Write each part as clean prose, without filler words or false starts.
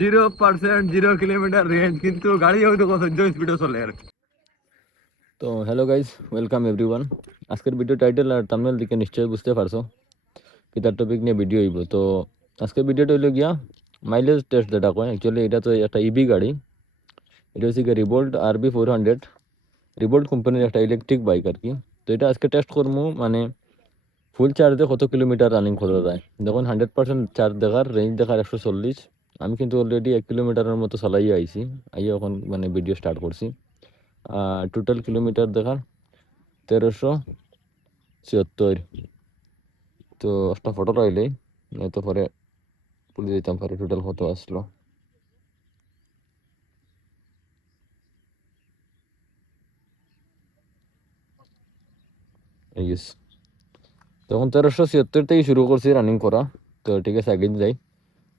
0% 0 kilometre range, কিন্তু গাড়ি হয়তো 14 স্পিডে চলে আর কি। তো হ্যালো গাইজ, ওয়েলকাম এভরিওয়ান। আজকের ভিডিও টাইটেল আর থাম্বনেল দিকে নিশ্চয়ই বুঝতে পারছো কি তার টপিক নিয়ে ভিডিও হইব। তো আজকের ভিডিওটা হইলো গিয়া মাইলেজ টেস্ট, যেটা কয় অ্যাকচুয়ালি এটা তো একটা ইবি গাড়ি। এটা হচ্ছে গিয়ে রিভোল্ট RB 400, রিভোল্ট কোম্পানির একটা ইলেকট্রিক বাইক আর কি। তো এটা আজকে টেস্ট করবো, মানে ফুল চার্জে কত কিলোমিটার রানিং করা যায়। যখন 100% চার্জ দেখার, রেঞ্জ দেখার 140। আমি কিন্তু অলরেডি 1 কিলোমিটারের মতো চালাইয়া আইছি, আইয়া এখন মানে ভিডিও স্টার্ট করছি। টোটাল কিলোমিটার দেখার 1376। তো একটা ফটো রাইলেই, নয়তো পরে তুলে দিতাম পরে টোটাল কত আসলো। এই গেছে, তখন 1376 থেকে শুরু করছি রানিং করা। তো ঠিক আছে, আগে যাই,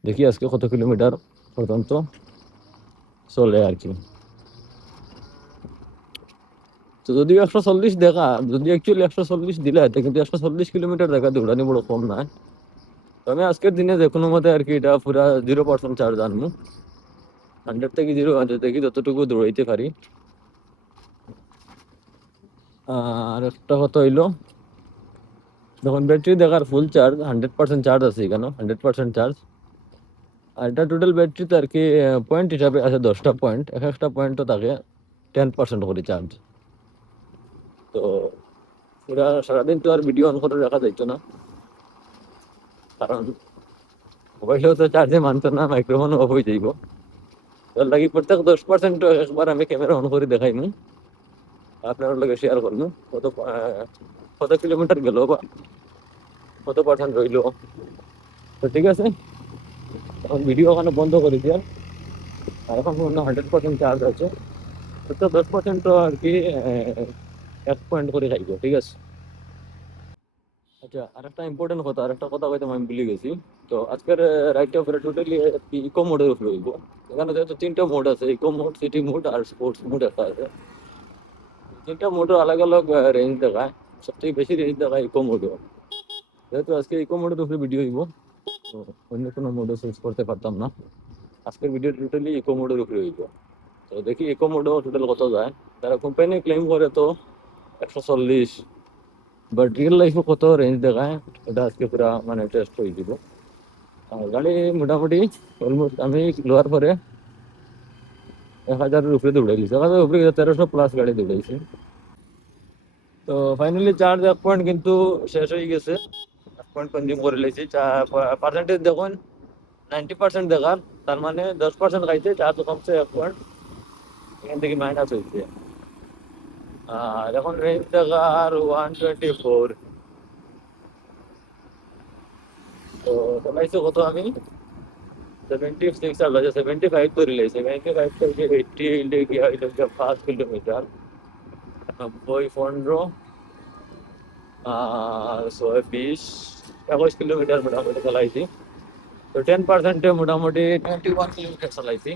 দেখি আজকে কত কিলোমিটার পর্যন্ত চলে আর কি। তো যদিও 140 দেখা, যদি অ্যাকচুয়ালি 140 দিলে হয়তো, কিন্তু 140 কিলোমিটার দেখা দৌড়ানি বড় কম না। তো আমি আজকের দিনে যে কোনো মতে আর কি এটা পুরা 0% চার্জ আনবো। 100 থেকে 0 দেখি যতটুকু দৌড়াইতে পারি। আর একটা কথা হইলো, যখন ব্যাটারি দেখার ফুল চার্জ 100% চার্জ আছে, এখানে 100% চার্জ। আর এটা টোটাল ব্যাটারিতে আর কি পয়েন্ট হিসাবে আছে 10টা পয়েন্ট, এক একটা পয়েন্টও থাকে 10% করে চার্জ। তো পুরা সারাদিন তো আর ভিডিও অন করে রাখা যাইতো না, কারণ মোবাইলেও তো চার্জে মানতো না, মাইক্রোফোন অফ হয়ে যাইব। তার লাগি প্রত্যেক 10% একবার আমি ক্যামেরা অন করে দেখাইমু, আপনার লগে শেয়ার করবো কত কিলোমিটার গেল বা কত পার্সেন্ট রইলো। তো ঠিক আছে, এখন ভিডিও ওখানে বন্ধ করে দিয়ার। আর এখন 100% চার্জ আছে, তো 10% আর কি 1 পয়েন্ট করে খাইব, ঠিক আছে। আচ্ছা, আরেকটা ইম্পর্টেন্ট কথা, আরেকটা কথা কইতে আমি ভুলে গেছি। তো আজকের রাইডটা উপরে টোটালি ইকো মোডের উপরে হইব। এখানে যেহেতু 3টা মোড আছে, ইকো মোড, সিটি মোড আর স্পোর্টস মোড একটা আছে। 3টা মোডের আলাদা আলাদা রেঞ্জ দেখায়, সবথেকে বেশি রেঞ্জ দেখায় ইকো মোডে। যেহেতু আজকে ইকো মোডের উপরে ভিডিও হইব, তো অন্য কোনো মোডে চুজ করতে পারতাম না। আজকের ভিডিও টোটালি ইকো মোডের উপরে হইব। তো দেখি ইকো মোডেও টোটাল কত যায়। তারা কোম্পানি ক্লেম করে তো 140, বাট রিয়েল লাইফে কত রেঞ্জ দেখায় এটা আজকে পুরা মানে টেস্ট হয়ে দিব। আর গাড়ি মোটামুটি অলমোস্ট আমি লোয়ার পরে 1000-এর উপরে দৌড়াইছি, 1000-এর উপরে 1300+ গাড়ি দৌড়াইছি। তো ফাইনালি চার্জ 1 পয়েন্ট কিন্তু শেষ হয়ে গেছে, 1 পয়েন্ট কনজিউম করে লেছি। পার্সেন্টেজ দেখুন 90% দেখার, তার মানে 10% খাইছে, চার্জ কমছে 1 পয়েন্ট, এখান থেকে মাইনাস হয়েছে। আর এখন রেঞ্জ দেখার 124। তো চলাইছে কত আমি 76, আর 75 তো রিলাই, 75 থেকে 80 গিয়া 5 কিলোমিটার, 90, 15, 6, 20, 21 কিলোমিটার মোটামুটি চালাইছি। তো 10%-এ মোটামুটি 21 কিলোমিটার চালাইছি।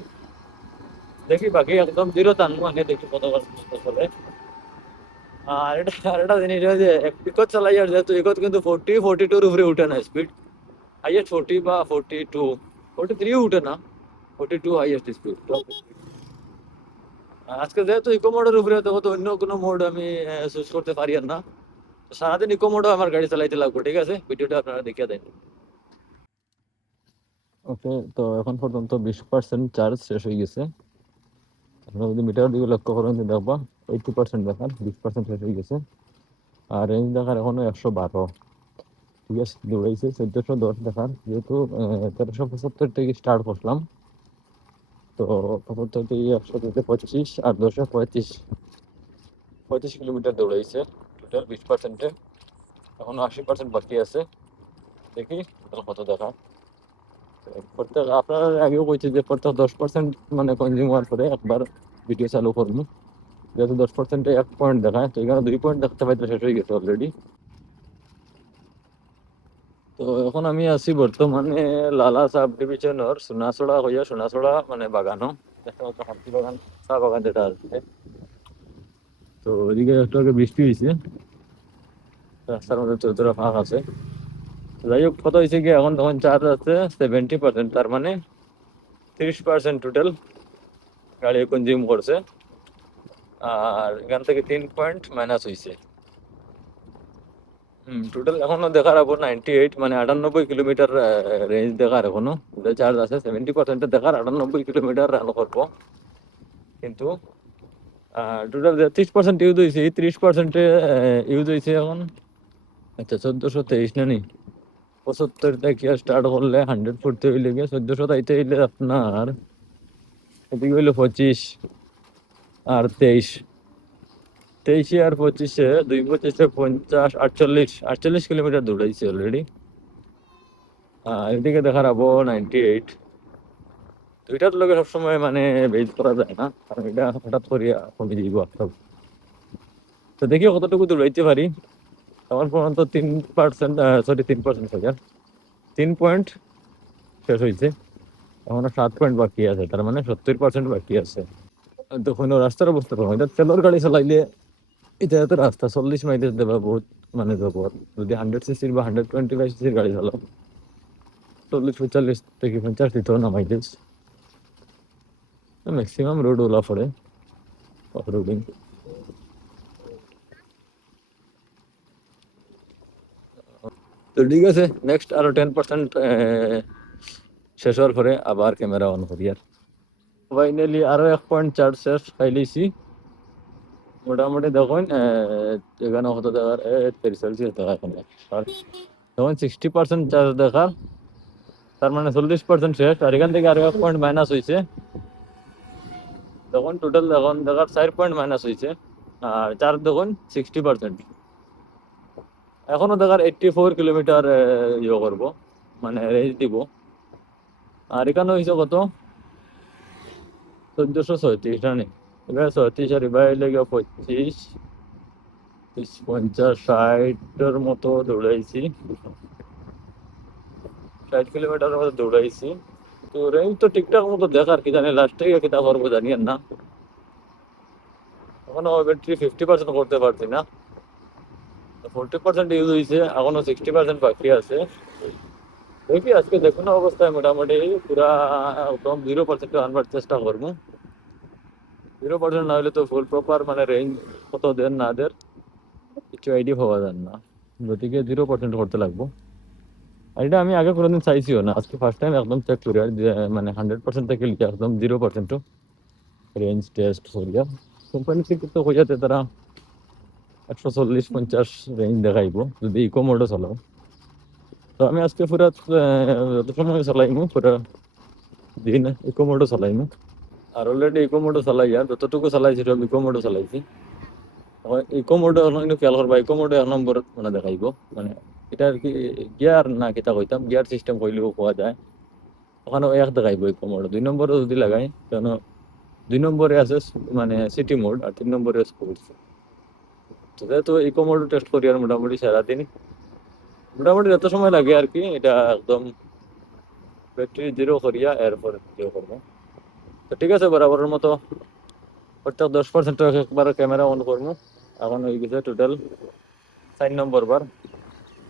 দেখি বাকি একদম জিরো টানবো, আগে দেখি কত চলে। আর একটা জিনিস হয় যে ইকোত চালাই, আর যেহেতু ইকোত কিন্তু 40-42-র উপরে উঠে না স্পিড, হাইয়েস্ট 40 বা 42, 43 উঠে না, 42 হাইয়েস্ট স্পিড। আজকে যেহেতু ইকো মোডের উপরে, তো অন্য কোনো মোড আমি চুজ করতে পারি আর না। তো সারাদিন ইকো মোডও আমার গাড়ি চালাইতে লাগবে, ঠিক আছে। ভিডিওটা আপনারা দেখিয়ে দেন। ওকে, তো এখন পর্যন্ত 20% চার্জ শেষ হয়ে গেছে। আপনারা যদি মিটার দিকে লক্ষ্য করেন, দেখবা 80% দেখার, 20% শেষ হয়ে গেছে। আর রেঞ্জ দেখার এখনো 112, ঠিক আছে। দৌড়াইছে 1410 দেখার, যেহেতু 1375 থেকে স্টার্ট করলাম। তো 75 থেকে 100 থেকে 25, আর 10-এ 35 কিলোমিটার দৌড়াইছে টোটাল 20%-এ। এখনো 80% বাকি আছে, দেখি টোটাল কত দেখা। প্রত্যেক আপনার আগেও কইছে যে প্রত্যেক 10% মানে কনজিউম হওয়ার পরে একবার ভিডিও চালু করবো। যেহেতু 10%-এ 1 পয়েন্ট দেখায়, তো এখানে 2 পয়েন্ট দেখতে পাইতে শেষ হয়ে গেছে অলরেডি। তো এখন আমি আছি বর্তমানে লালা সাব ডিভিশনের সোনাছড়া হইয়া, সোনাছড়া মানে বাগানো, একটা হচ্ছে হাতি বাগান, চা বাগান যেটা আছে। তো ওইদিকে একটু আগে বৃষ্টি হয়েছে, রাস্তার মধ্যে চৌতরা ফাঁক আছে। যাই হোক, কত হয়েছে কি এখন, তখন চার্জ আছে 70%, তার মানে 30% টোটাল গাড়ি কনজিউম করছে। আর এখান থেকে 3 পয়েন্ট মাইনাস হয়েছে। টোটাল এখনো দেখার আবো 98, মানে 98 কিলোমিটার রেঞ্জ দেখার এখনো চার্জ আছে। 70% দেখার 98 কিলোমিটার রান করবো, কিন্তু টোটাল 30% ইউজ হয়েছে। এই 30% ইউজ হয়েছে এখন। আচ্ছা 1423 না নি, 75 থেকে স্টার্ট করলে 100 ফুটতে হইলে গিয়ে 1400 তাইতে হইলে আপনার এদিকে হইলো 25 আর 23, 23 আর 25-এ 2 25-এ 50, 48 কিলোমিটার দৌড়াইছে অলরেডি। এদিকে দেখার আবো 98। তো এটার লগে সবসময় মানে বেজ করা যায় না, কারণ এটা হঠাৎ করে কমে দিব সব। তো দেখি কতটুকু দৌড়াইতে পারি। আমার পর্যন্ত 3%, সরি 3% হয়ে যায়, 3 পয়েন্ট শেষ হয়েছে। এখনো 7 পয়েন্ট বাকি আছে, তার মানে 70% বাকি আছে। তখন রাস্তার অবস্থা কম, এটা তেলের গাড়ি চালাইলে এটা এত রাস্তা 40 মাইলেজ দেবা বহুত মানে জবর। যদি 100 সিসির বা 125 সিসির গাড়ি চালাও 40 45 থেকে 50 দিত না মাইলেজ। ম্যাক্সিমাম রোড ওলা পড়ে অফ রোডিং। তো ঠিক আছে, নেক্সট আরো 10% শেষ হওয়ার পরে আবার ক্যামেরা অন করি। আর ফাইনালি আরো 1 পয়েন্ট চার্জ শেষ খাইলেছি। মোটামুটি দেখুন এখানে কত দেখার 30 সেলসিয়াস দেখা এখন। আর তখন 60% চার্জ দেখার, তার মানে 40% শেষ। আর এখান থেকে আরো 1 পয়েন্ট মাইনাস হয়েছে, তখন টোটাল এখন দেখার 4 পয়েন্ট মাইনাস হয়েছে। আর চার্জ দেখুন 60%। এখনো দেখার 84 কিলোমিটার ইয়ে করবো, মানে রেঞ্জ দিব। আর এখানে হয়েছে কত 1436 রানি। এবার 36 আর এবার লেগে 25, 50, 60-এর মতো দৌড়াইছি। 60 কিলোমিটার মতো দৌড়াইছি। তো রেঞ্জ তো ঠিকঠাক মতো দেখার, কি জানি লাস্টে গিয়ে কিতা করবো জানি আর না। এখনো ব্যাটারি 50% করতে পারছি না। 40% ইউজ হয়েছে, এখনো 60% বাকি আছে। দেখি আজকে যে কোনো অবস্থায় মোটামুটি পুরা একদম 0% আনবার চেষ্টা করবো। 0% না হলে তো ফুল প্রপার মানে রেঞ্জ কত দেন না দের কিছু আইডিয়া পাওয়া যায় না। গতিকে 0% করতে লাগবো। আর এটা আমি আগে কোনোদিন চাইছিও না, আজকে ফার্স্ট টাইম একদম চেক করি। আর যে মানে 100% থেকে লিখে একদম 0% রেঞ্জ টেস্ট করিয়া কোম্পানি থেকে তো হয়ে যাতে তারা 140-50 রেঞ্জ দেখাইব যদি ইকো মোডও চালাও। তো আমি আজকে পুরা যত সময় চালাইমু পুরা দিন ইকো মোডও চালাইমু। আর অলরেডি ইকো মোডও চালাই, আর যতটুকু চালাইছি সব ইকো মোডও চালাইছি। ইকো মোডে কিন্তু খেয়াল করবা, ইকো মোডে 1 নম্বর মানে দেখাইব। মানে এটা আর কি গিয়ার না কিতা কইতাম, গিয়ার সিস্টেম কইলেও কোয়া যায়। ওখানে 1 দেখাইব ইকো মোড। 2 নম্বরে যদি লাগাই, কেন 2 নম্বরে আছে মানে সিটি মোড, আর 3 নম্বরে স্পোর্টস। তো ইকো মোড টেস্ট করি আর মোটামুটি সারাদিন মোটামুটি যত সময় লাগে আর কি, এটা একদম ব্যাটারি জিরো করিয়া এরপর ইয়ে করবো। তো ঠিক আছে, বরাবরের মতো প্রত্যেক 10% একবার ক্যামেরা অন করবো। এখন হয়ে গেছে টোটাল 4 নম্বর বার,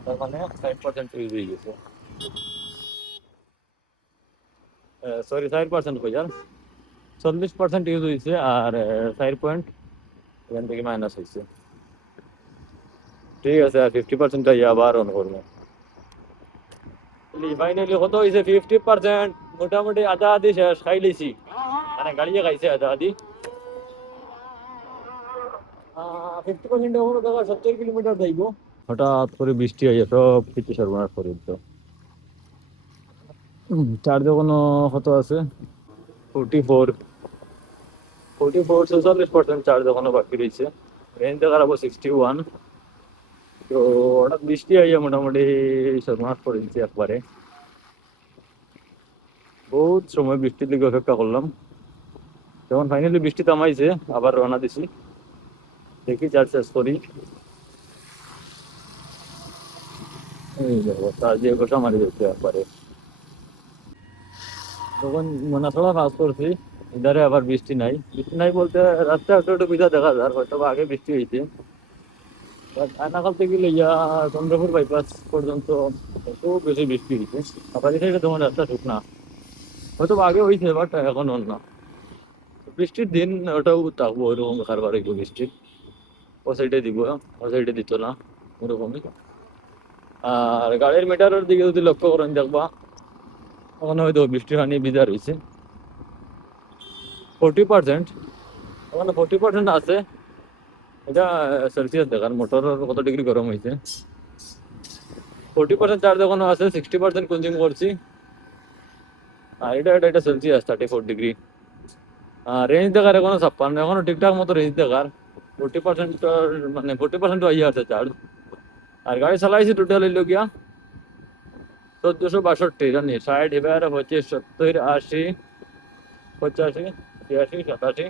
তার মানে 5% ইউজ হয়ে গেছে। সরি 4% কই যার 40% ইউজ হয়েছে। আর 4 পয়েন্ট এখান থেকে মাইনাস হয়েছে। ঠিক আছে, আর 50% আবার অন করবো। ফাইনালি কত হয়েছে 50%, মোটামুটি আধা আধি শেষ খাই লিছি, মানে গাড়িয়ে খাইছে আধা আধি। 50% এখনো দেখা 70 কিলোমিটার যাইব। হঠাৎ করে বৃষ্টি হয়ে সব কিছু সর্বনাশ করে দিত। চার্জ এখনো কত আছে 44, 46% চার্জ এখনো বাকি রয়েছে। রেঞ্জ দেখার আবার 61। তো হঠাৎ বৃষ্টি হয়ে মোটামুটি সর্বনাশ করে দিচ্ছে একবারে। বহুত সময় বৃষ্টির দিকে অপেক্ষা করলাম, যখন ফাইনালি বৃষ্টি থামাইছে আবার রওনা দিছি। দেখি চার্জ শেষ করি। এই দেখো চার্জ দিয়ে গোসা মারি দিচ্ছে একবারে। তখন মনাসড়া কাজ করছি, ইধারে আবার বৃষ্টি নাই। বৃষ্টি নাই বলতে রাস্তা একটু একটু ভিজা দেখা যায়, হয়তো বা আগে বৃষ্টি হয়েছে। আয়নাকাল থেকে লইয়া চন্দ্রপুর বাইপাস পর্যন্ত একটু বেশি বৃষ্টি হয়েছে। আবার এই সাইডে তোমার রাস্তা শুকনা। হয়তো আগে হয়েছে বাট এখন হল না। বৃষ্টির দিন ওটাও থাকবো ওইরকম কারবার হইব বৃষ্টির। ও সাইডে দিব, ও সাইডে দিত না ওরকমই। আর গাড়ির মিটারের দিকে যদি লক্ষ্য করেন দেখবা এখন হয়তো বৃষ্টির পানি ভিজা রয়েছে 40%। ওখানে 40% আছে। এটা সেলসিয়াস দেখান মোটরের কত ডিগ্রি গরম হয়েছে। 40% চার্জ এখনো আছে, 60% কনজিউম করছি। আর এটা সেলসিয়াস 34 ডিগ্রি। রেঞ্জ দেখার এখনো 56, এখনো ঠিকঠাক মতো রেঞ্জ দেখার 40%, মানে 40% ইয়ে আছে চার্জ। আর গাড়ি চালাইছি টোটাল হইল গিয়া 1462, জানি 60, এবার 25, 70, 80, 85, 86, 87,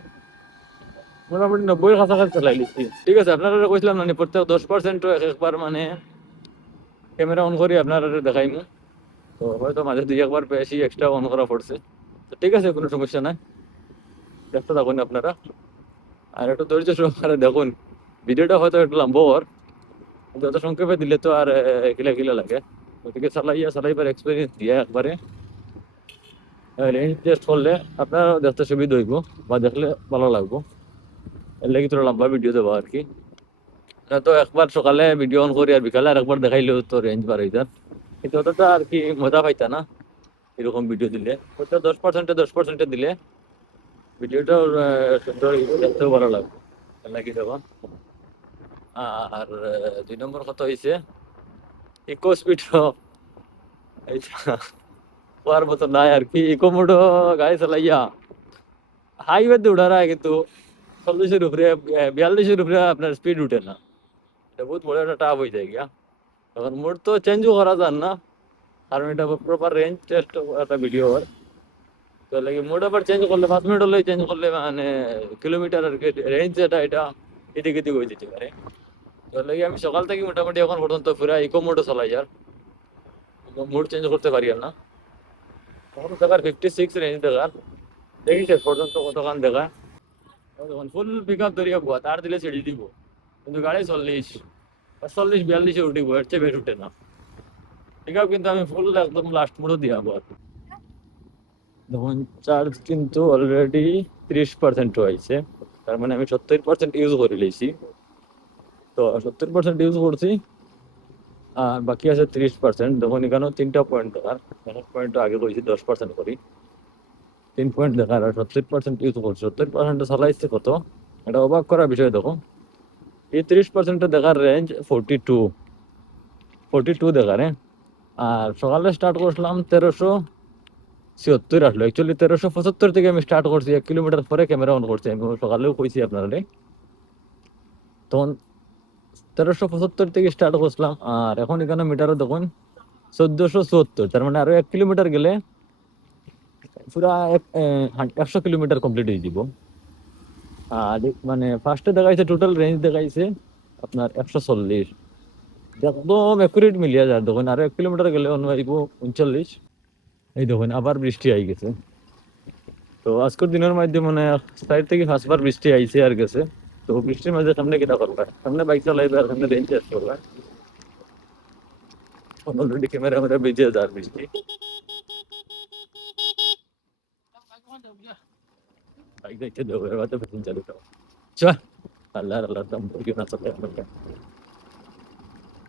মোটামুটি 90-এর কাছাকাছি চালাই লিখছি। ঠিক আছে, আপনারা কইছিলাম না প্রত্যেক 10% একবার মানে ক্যামেরা অন করি আপনারা দেখাইমু। তো হয়তো মাঝে দুই একবার বেশি এক্সট্রা অন করা পড়ছে। তো ঠিক আছে, কোনো সমস্যা নাই, দেখতে থাকুন আপনারা। আর একটু ধৈর্য সহকারে দেখুন। ভিডিওটা হয়তো একটু লম্বা হওয়ার, যত সংক্ষেপে দিলে তো আর কিলা কিলা লাগে। ওদিকে চালাইবার এক্সপিরিয়েন্স দিয়ে একবারে রেঞ্জ টেস্ট করলে আপনার দেখতে সুবিধা হইব বা দেখলে ভালো লাগবো। এর লাগি তোরা লম্বা ভিডিও দেবো আর কি। তো একবার সকালে ভিডিও অন করি আর বিকালে আর একবার দেখাইলেও তো রেঞ্জ বাড়াই যান, কিন্তু অতটা আর কি মজা পাইতা না এরকম ভিডিও দিলে। ওটা 10%-10% দিলে ভিডিওটাও সুন্দর হইব, দেখতেও ভালো লাগবে। এর লাগি দেখো। আর 2 নম্বর কথা হয়েছে ইকো স্পিড হওয়ার মতো নাই আর কি। ইকো মোড গাড়ি চালাইয়া হাইওয়েতে উঠার আগে কিন্তু 40-এর উপরে 42-এর উপরে আপনার স্পিড উঠে না। এটা বহুত বড় একটা টাফ হয়ে যায় গিয়া। তখন মোড তো চেঞ্জও করা যান না, কারণ এটা প্রপার রেঞ্জ টেস্ট একটা ভিডিও হয়। তো লাগে মোড আবার চেঞ্জ করলে 5 মিনিট হলে চেঞ্জ করলে মানে কিলোমিটার আর কি রেঞ্জ যেটা এটা এদিকে এদিকে হয়ে যেতে পারে। তো লাগে আমি সকাল থেকে মোটামুটি এখন পর্যন্ত পুরা ইকো মোডও চালাই, আর মোড চেঞ্জ করতে পারি আর না। তখন দেখার 56 রেঞ্জ দেখার, দেখি শেষ পর্যন্ত কতক্ষণ দেখায়। তখন ফুল পিক আপ ধরিয়া বুয়া তার দিলে ছেড়ে দিব, কিন্তু গাড়ি 40, 42 উঠিব, এর চেয়ে বেশ উঠে না। পিক আপ কিন্তু আমি ফুল একদম লাস্ট মোডও দিয়া বুয়া। তখন চার্জ কিন্তু অলরেডি 30% হয়েছে, তার মানে আমি 70% ইউজ করে লিয়েছি। তো 70% ইউজ করছি, আর বাকি আছে 30%। তখন এখানেও 3টা পয়েন্ট দেখার, পয়েন্ট আগে করেছি 10% করি, 3 পয়েন্ট দেখার। আর 70% ইউজ করছি, 70% চালাইছে কত, এটা অবাক করার বিষয়। দেখো এই 30% দেখার রেঞ্জ 42 দেখার। আর সকালে স্টার্ট করছিলাম 1376 আসলো। অ্যাকচুয়ালি 1375 থেকে আমি স্টার্ট করছি, 1 কিলোমিটার পরে ক্যামেরা অন করছি। আমি সকালেও কইছি আপনারা, তখন 1375 থেকে স্টার্ট করছিলাম। আর এখন এখানে মিটারও দেখুন 1474, তার মানে আরো 1 কিলোমিটার গেলে পুরা 100 কিলোমিটার কমপ্লিট হয়ে যাব। আর মানে ফার্স্টে দেখাইছে টোটাল রেঞ্জ দেখাইছে আপনার 140, একদম একুরেট মিলিয়া যায়। দেখুন আরো 1 কিলোমিটার গেলে অন্য আইব 39। এই দেখুন আবার বৃষ্টি আই গেছে। তো আজকের দিনের মধ্যে মানে 4 থেকে 5বার বৃষ্টি আইছে আর গেছে। তো বৃষ্টির মধ্যে সামনে কিনা করবে, সামনে বাইক চালাইবে আর সামনে রেঞ্জ টেস্ট করবে। অলরেডি ক্যামেরা মেরা বেজে যায় বৃষ্টি। বাইক দেখতে দেবো এবার, তো ফিটিং চালু করো চল। আল্লাহ দাম বলি না চলে আমাকে।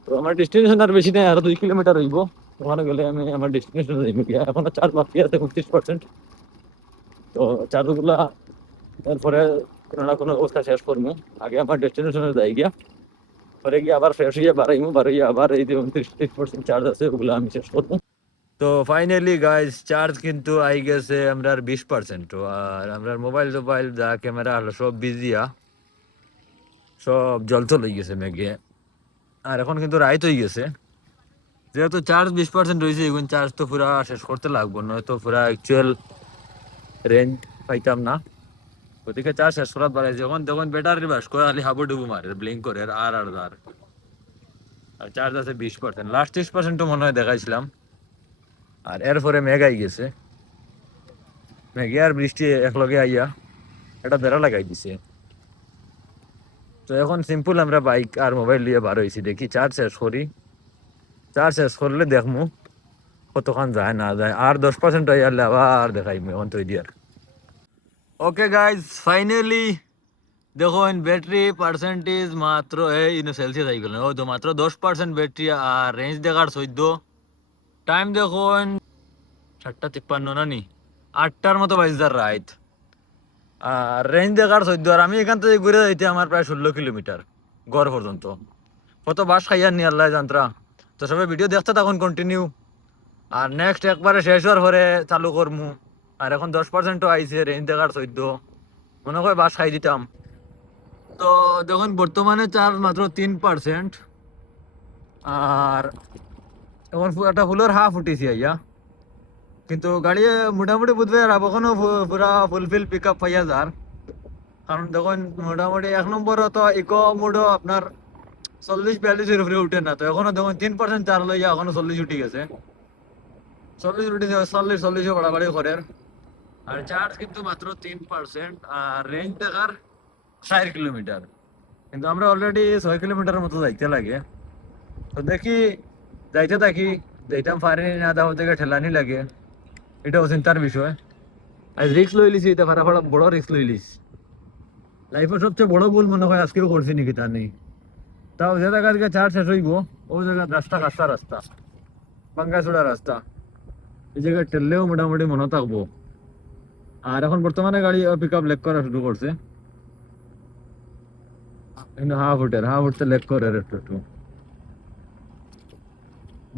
তো আমার ডেস্টিনেশন আর বেশি নাই, আরো 2 কিলোমিটার হইব। ওখানে গেলে আমি আমার ডেস্টিনেশন যাইব গিয়া। এখনো চার্জ বাকি আছে 25%। তো চার্জগুলা তারপরে কোনো না কোনো অবস্থা শেষ করবো, আগে আমার ডেস্টিনেশনে যাই গিয়া। পরে গিয়ে আবার ফ্রেশ হইয়া বাড়াইয়া আবার এই যে 29% চার্জ আছে ওগুলো আমি শেষ করবো। তো ফাইনালি গাইজ চার্জ কিন্তু আই গেছে আমরা 20%। আর আমরা মোবাইল টোবাইল যা ক্যামেরা হলো সব বিজিয়া, সব জল চলে গেছে মেঘে। আর এখন কিন্তু রাইত হয়ে গেছে, যেহেতু চার্জ 20% রয়েছে, এখন চার্জ তো পুরা শেষ করতে লাগবো, নয়তো পুরা অ্যাকচুয়াল রেঞ্জ পাইতাম না। ওদিকে চার্জ শেষ করার পরে যখন তখন ব্যাটারি বাস করে খালি হাবুডুবু মারে, ব্লিঙ্ক করে আর চার্জ আছে 20%, লাস্ট 30% মনে হয় দেখাইছিলাম। আর এরপরে মেঘ আই গেছে, মেঘে আর বৃষ্টি একলগে আইয়া এটা বেড়া লাগাই দিছে। তো এখন সিম্পল আমরা বাইক আর মোবাইল নিয়ে বার হয়েছি, দেখি চার্জ শেষ করি। চার্জ শেষ করলে দেখমু কতক্ষণ যায় না যায়, আর 10% হয়ে গেলে আবার দেখাই এখন তো দিয়ার। ওকে গাইজ, ফাইনালি দেখুন ব্যাটারি পার্সেন্টেজ মাত্র এই সেলসিয়াস আই গেল, ও তো মাত্র 10% ব্যাটারি, আর রেঞ্জ দেখার 14, টাইম দেখুন 7:53 না নি, 8টার মতো বাজদার রাইত, আর রেঞ্জ দেখার 14। আর আমি এখান থেকে ঘুরে যাইতে আমার প্রায় 16 কিলোমিটার গড় পর্যন্ত। কত বাস খাইয়ার নি আল্লাহ জানত্রা। তো সবাই ভিডিও দেখতে তখন কন্টিনিউ, আর নেক্সট একবারে শেষ হওয়ার পরে চালু করমু। আর এখন 10% আইছে, রেঞ্জ দেখার 14, মনে হয় বাস খাই দিতাম। তো দেখুন বর্তমানে চার্জ মাত্র 3%, আর এখন একটা ফুলের হাফ উঠেছি আইয়া, কিন্তু গাড়ি মোটামুটি বুঝবে আর এখনো পুরা ফুলফিল পিক আপ পাইয়া যার। কারণ দেখুন মোটামুটি 1 নম্বর তো ইকো মোডও আপনার 40-42 উপরে উঠে না, তো এখনো দেখুন 3% চার্জ লইয়া এখনো 40 উঠে গেছে, 40 উঠে 40 বাড়াবাড়ি করে। আর চার্জ কিন্তু মাত্র 3%, আর রেঞ্জ দেখার 60 কিলোমিটার, কিন্তু আমরা অলরেডি 6 কিলোমিটার মতো যাইতে লাগে। তো দেখি যাইতে থাকি, যাইতাম পারি না দাও থেকে ঠেলানি লাগে, এটাও চিন্তার বিষয়। আজ রিক্স লই লিছি, এটা ভাড়া ভাড়া বড় রিক্স লই লিছি, লাইফের সবচেয়ে বড় ভুল মনে হয় আজকেও করছি নাকি তা নেই। তাও যে জায়গা থেকে চার্জ শেষ হইব ও জায়গা রাস্তা কাঁচা রাস্তা, ভাঙ্গাচোড়া রাস্তা, এই জায়গায় ঠেললেও মোটামুটি মনে থাকবো। আর এখন বর্তমানে গাড়ি পিক আপ লেক করা শুরু করছে, কিন্তু হাফ উঠতে লেক করে একটু একটু।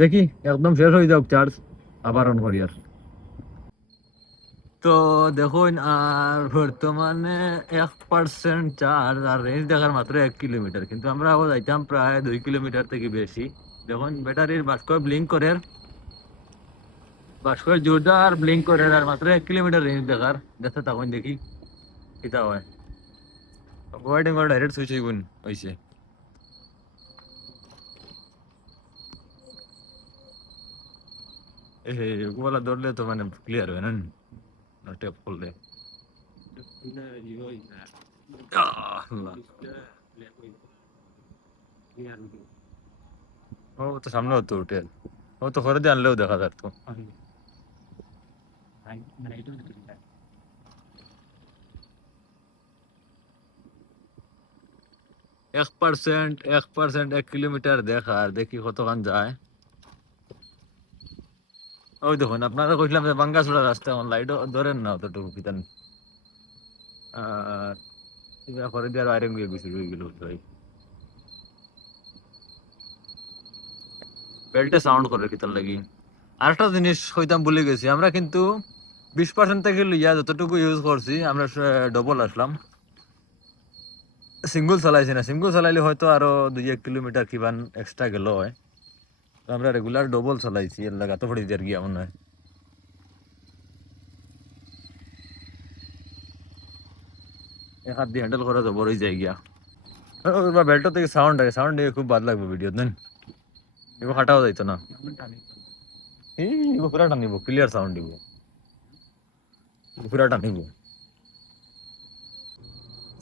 দেখি একদম শেষ হয়ে যাক চার্জ, আবার অন করি। আর তো দেখুন, আর বর্তমানে 1% চার্জ, আর রেঞ্জ দেখার মাত্র 1 কিলোমিটার, কিন্তু আমরা আবার যাইতাম প্রায় 2 কিলোমিটার থেকে বেশি। দেখুন ব্যাটারির বাস্কর ব্লিঙ্ক করে, বাস্কর জোরদার ব্লিঙ্ক করে, আর মাত্র 1 কিলোমিটার রেঞ্জ দেখার। দেখতে তখন দেখি কিতা হয়। ওয়াইডিং করে ডাইরেক্ট সুইচ হইব হইছে। এ ওগুলা ধরলে তো মানে ক্লিয়ার হয় না, টেপ করলে। আল্লাহ। ও তো সামনে হতো উঠে, ও তো করে দিয়ে আনলেও দেখা যাত। 1%, 1 কিলোমিটার দেখি কতক্ষণ যায়। ওই দেখুন আপনারা কইলাম যে বাঙ্গাচোড়া রাস্তা, এখন লাইটও ধরেন না অতটুকু কিতান। আর করে দিয়ে আর আইরন গিয়ে বেশি হয়ে গেল ভাই, বেল্টে সাউন্ড করে কিতার লাগি। আরেকটা জিনিস কইতাম ভুলে গেছি, আমরা কিন্তু 20% থেকে লইয়া যতটুকু ইউজ করছি আমরা ডবল আসলাম, সিঙ্গল চালাইছি না। সিঙ্গল চালাইলে হয়তো আরো 2-1 কিলোমিটার কিবান এক্সট্রা গেল হয়, তো আমরা রেগুলার ডবল চালাইছি, এর লাগা তো পড়ে দিয়ে গিয়া মনে হয়। এক হাত দিয়ে হ্যান্ডেল করা তো বড়ই যায় গিয়া। বেল্টো থেকে সাউন্ড আগে, সাউন্ড খুব বাদ লাগবে ভিডিও দেন, এবার হাঁটাও যাইতো না। এই পুরা টানিব, ক্লিয়ার সাউন্ড দিব, পুরা টানিব,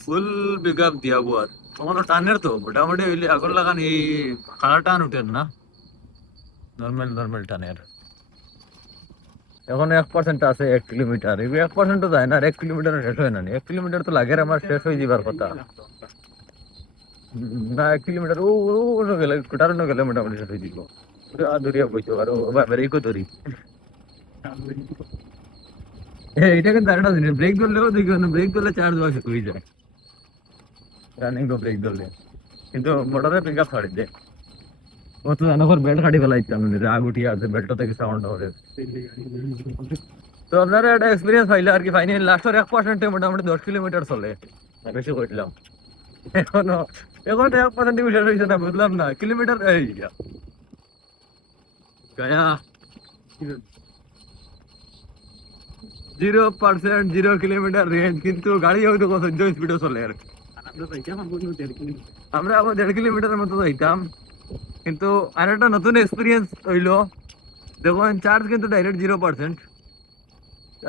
ফুল পিক আপ দিয়াবো। আর তোমার টানের তো মোটামুটি হইলে আগর লাগান এই খাড়া টান উঠেন না, নর্মাল নর্মাল টানের। এখন 1% আছে 1 কিলোমিটার, এই 1% তো যায় না, আর 1 কিলোমিটার শেষ হয় না। 1 কিলোমিটার তো লাগে আমার শেষ হয়ে যাবার কথা না, 1 কিলোমিটার ও গেলে কোটারও গেলে মোটামুটি শেষ হয়ে দিব। দূরিয়া বইতো আর বেরিয়ে ধরি। এটা কিন্তু আরেকটা জিনিস, ব্রেক ধরলেও দেখি ব্রেক ধরলে চার্জ দেওয়া শেষ হয়ে যায়, রানিং তো ব্রেক ধরলে, কিন্তু মোটরের পিক আপ ছাড়ি দেয়। ও তো জানো বেল্ট কাটি ফেলাইতাম, রাগ উঠিয়ে আছে বেল্ট থেকে সাউন্ড হবে। তো আপনারা একটা এক্সপিরিয়েন্স পাইলে আর কি, ফাইনালি লাস্টের 1% মোটামুটি 10 কিলোমিটার চলে, বেশি করলাম। এখনো এখন 1% শেষ হয়েছে না, বুঝলাম না কিলোমিটার এই গায়া 0%, 0 কিলোমিটার রেঞ্জ, কিন্তু গাড়ি হয়তো কত স্পিডে চলে। আর আমরা আবার 1.5 কিলোমিটারের মতো যাইতাম, কিন্তু আর একটা নতুন এক্সপিরিয়েন্স হইলো, দেখুন চার্জ কিন্তু ডাইরেক্ট 0%।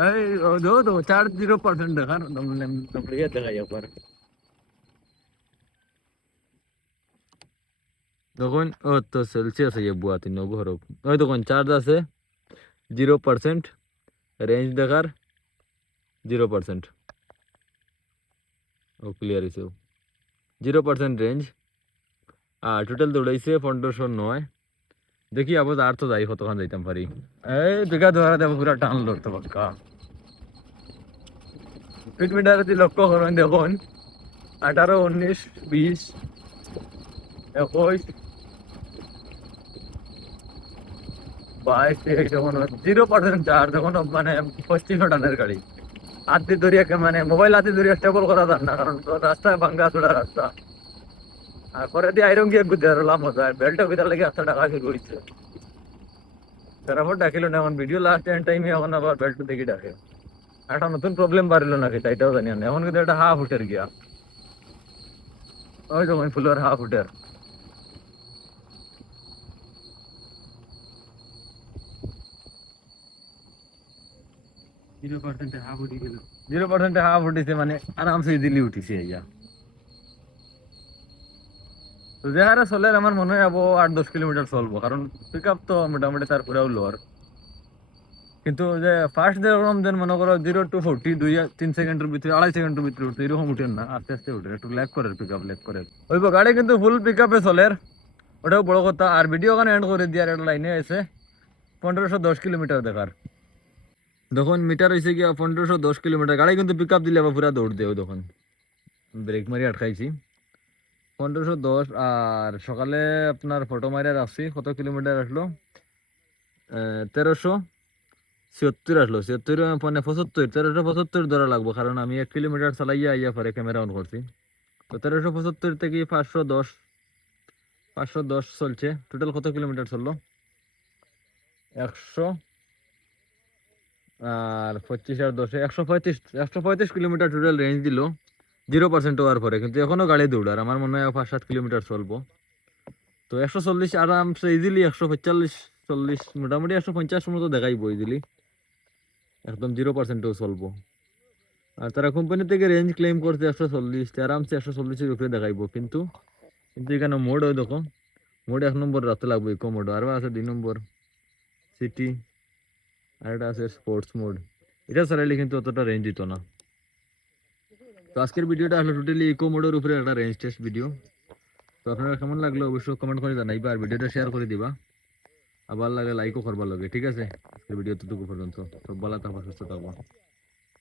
এই দেখো তো চার্জ 0% দেখান, দেখাই একবার দেখুন। ও তো সেলসিয়াস হয়ে বুয়া 3 ওই দেখুন চার্জ আছে 0%, রেঞ্জ দেখার 0%, ও ক্লিয়ার হয়েছে 0% রেঞ্জ। আর টোটাল দৌড়াইছে 1509। দেখি আবার আর তো যাই কতক্ষণ যাইতাম পারি। এই বিঘা ধরা দেবো পুরা টান লড়তো পাক্কা। স্পিড মিটার যদি লক্ষ্য করেন দেখুন 18, 19, 20, 21, 22, 23 যখন 0% চার্জ যখন মানে 25 টানের গাড়ি হাতে ধরিয়া মানে মোবাইল হাতে ধরিয়া স্টেবল করা যান না, কারণ রাস্তায় ভাঙ্গা চোড়া রাস্তা। আর পরে দিয়ে আইরন গিয়ে গুজে রলাম মজা বেল্টের ভিতর লেগে 100 টাকা শুরু হয়েছে। তারপর ডাকিল না, এখন ভিডিও লাস্ট এন্ড টাইমে এখন আবার বেল্ট দেখি ডাকে। একটা নতুন প্রবলেম বাড়লো নাকি তাইটাও জানি না, এখন কিন্তু একটা হাফ উঠের গিয়া ওই তো ফুলের হাফ উঠের। 0% হাফ উঠিছে মানে আরামসে ইজিলি উঠিছে ইয়া। তো যে হারে চলে আমার মনে হয় আবো 8-10 কিলোমিটার চলবো, কারণ পিক আপ তো মোটামুটি তার পুরাও লোয়ার। কিন্তু যে ফার্স্ট যেরকম যেন মনে করো 0 to 40 2-3 সেকেন্ডের ভিতরে 2.5 সেকেন্ডের ভিতরে উঠতে এরকম উঠেন না, আস্তে আস্তে উঠে একটু ল্যাগ করে পিক আপ ল্যাগ করে ওই গাড়ি কিন্তু ফুল পিক আপে চলে, ওটাও বড় কথা। আর ভিডিও ওখানে এন্ড করে দিয়ে আর একটা লাইনে আছে 1510 কিলোমিটার দেখার। তখন মিটার হয়েছে গিয়া 1510 কিলোমিটার। গাড়ি কিন্তু পিক আপ দিলে আবার পুরা দৌড় দেও, তখন ব্রেক মারি আটকাইছি 1510। আর সকালে আপনার ফটো মারিয়া রাখছি কত কিলোমিটার আসলো, 1376 আসলো। 76 মানে 75, 1375 ধরা লাগবো, কারণ আমি 1 কিলোমিটার চালাইয়া আইয়া পরে ক্যামেরা অন করছি। তো 1375 থেকে 510 চলছে। টোটাল কত কিলোমিটার চললো, 100 আর 25 আর 10 135 কিলোমিটার টোটাল রেঞ্জ দিল 0% হওয়ার পরে। কিন্তু এখনো গাড়ি দৌড়ার আমার মনে হয় 5-7 কিলোমিটার চলবো। তো 140 আরামসে ইজিলি, 145, 40, মোটামুটি 150 মতো দেখাইবো ইজিলি, একদম 0%ও চলবো। আর তারা কোম্পানি থেকে রেঞ্জ ক্লেম করছে 140, আরামসে 140-এর উপরে দেখাইবো। কিন্তু কিন্তু এখানে মোড ওই দেখো, মোড 1 নম্বর রাখতে লাগবে, ইকো মোড। আর আছে 2 নম্বর সিটি, আর এটা আছে স্পোর্টস মোড। এটা চালাইলে কিন্তু অতটা রেঞ্জ দিত না। তো আজকের ভিডিওটা আসলে টোটালি ইকো মোডের উপরে একটা রেঞ্জ টেস্ট ভিডিও। তো আপনারা কেমন লাগলো অবশ্যই কমেন্ট করে জানাইবা, আর ভিডিওটা শেয়ার করে দিবা। আবার লাগে লাইকও করবার লাগে। ঠিক আছে, আজকের ভিডিও ততটুকু পর্যন্ত। সব ভালো থাকবা, সুস্থ থাকবা।